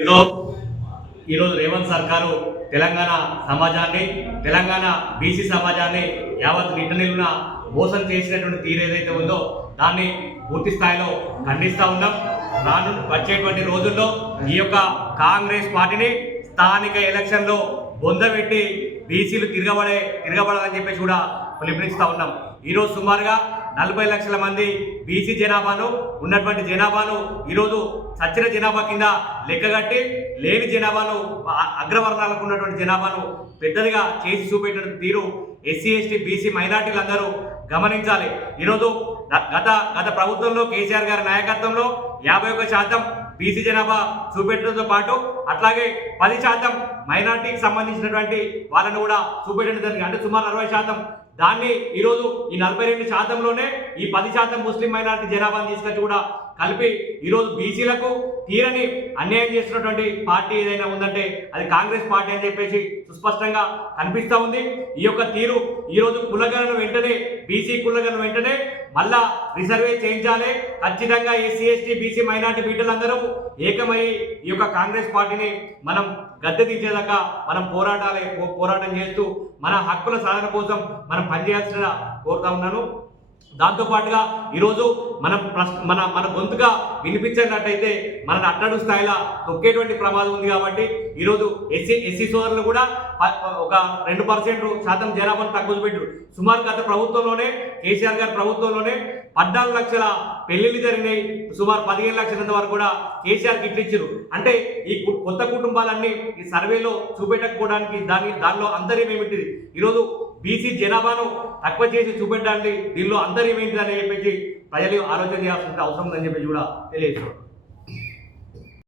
ఈరోజు ఈరోజు రేవంత్ సర్కారు తెలంగాణ సమాజాన్ని తెలంగాణ బీసీ సమాజాన్ని యావత్ నిట్టనిలున మోసం చేసినటువంటి తీరు ఏదైతే ఉందో దాన్ని పూర్తి స్థాయిలో ఖండిస్తూ ఉన్నాం. రాను వచ్చేటువంటి రోజుల్లో ఈ యొక్క కాంగ్రెస్ పార్టీని స్థానిక ఎలక్షన్లో బొందబెట్టి బీసీలు తిరగబడే తిరగబడాలని చెప్పేసి కూడా పిలుపునిస్తూ ఉన్నాం. ఈరోజు సుమారుగా నలభై లక్షల మంది బీసీ జనాభాను ఉన్నటువంటి జనాభాను ఈరోజు సచ్చిన జనాభా కింద లెక్కగట్టి లేని జనాభాను అగ్రవర్ణాలకు ఉన్నటువంటి జనాభాను పెద్దదిగా చేసి చూపేట తీరు ఎస్సీ ఎస్టీ బీసీ మైనార్టీలందరూ గమనించాలి. ఈరోజు గత గత ప్రభుత్వంలో కేసీఆర్ గారి నాయకత్వంలో యాభై ఒక శాతం బీసీ జనాభా చూపెట్టడంతో పాటు అట్లాగే పది శాతం మైనార్టీకి సంబంధించినటువంటి వాళ్ళను కూడా చూపెట్టడం జరిగింది. అంటే సుమారు అరవై శాతం దాన్ని ఈరోజు ఈ నలభై రెండు శాతంలోనే ఈ పది శాతం ముస్లిం మైనారిటీ జనాభాను తీసుకొచ్చి కూడా కలిపి ఈరోజు బీసీలకు తీరని అన్యాయం చేస్తున్నటువంటి పార్టీ ఏదైనా ఉందంటే అది కాంగ్రెస్ పార్టీ అని చెప్పేసి సుస్పష్టంగా కనిపిస్తూ ఉంది. ఈ యొక్క తీరు ఈరోజు కులగణను వెంటనే బీసీ కులగణను వెంటనే మళ్ళా రిజర్వే చేయించాలి. ఖచ్చితంగా ఎస్సీ ఎస్టీ బీసీ మైనార్టీ బిడ్డలందరూ ఏకమై ఈ యొక్క కాంగ్రెస్ పార్టీని మనం గద్దె దించేదాకా మనం పోరాటాలే పో- పోరాటం చేస్తూ మన హక్కుల సాధన కోసం మనం పనిచేయాల్సిన కోరుతా ఉన్నాను. దాంతోపాటుగా ఈరోజు మనం ప్రశ్న మన మన గొంతుగా వినిపించినట్టయితే మనని అట్టడు స్థాయిలో తొక్కేటువంటి ప్రమాదం ఉంది కాబట్టి ఈరోజు ఎస్సీ ఎస్సీ సోదరులు కూడా ఒక రెండు పర్సెంట్ శాతం జనాభాను తక్కువ పెట్టారు సుమారు గత ప్రభుత్వంలోనే కేసీఆర్ గారి ప్రభుత్వంలోనే పద్నాలుగు లక్షల పెళ్ళిళ్ళు జరిగినాయి. సుమారు పదిహేను లక్షల వరకు కూడా కేసీఆర్ కిట్లు ఇచ్చారు అంటే ఈ కొత్త కుటుంబాలన్నీ ఈ సర్వేలో చూపెట్టకపోవడానికి దాని దానిలో అంతర్యం ఏమిటిది? ఈరోజు బీసీ జనాభాను తక్కువ చేసి చూపెట్టడానికి దీనిలో అందరూ ఏంటిది అని చెప్పేసి ప్రజలు ఆలోచన చేయాల్సిన అవసరం ఉందని చెప్పేసి కూడా తెలియజేస్తున్నారు.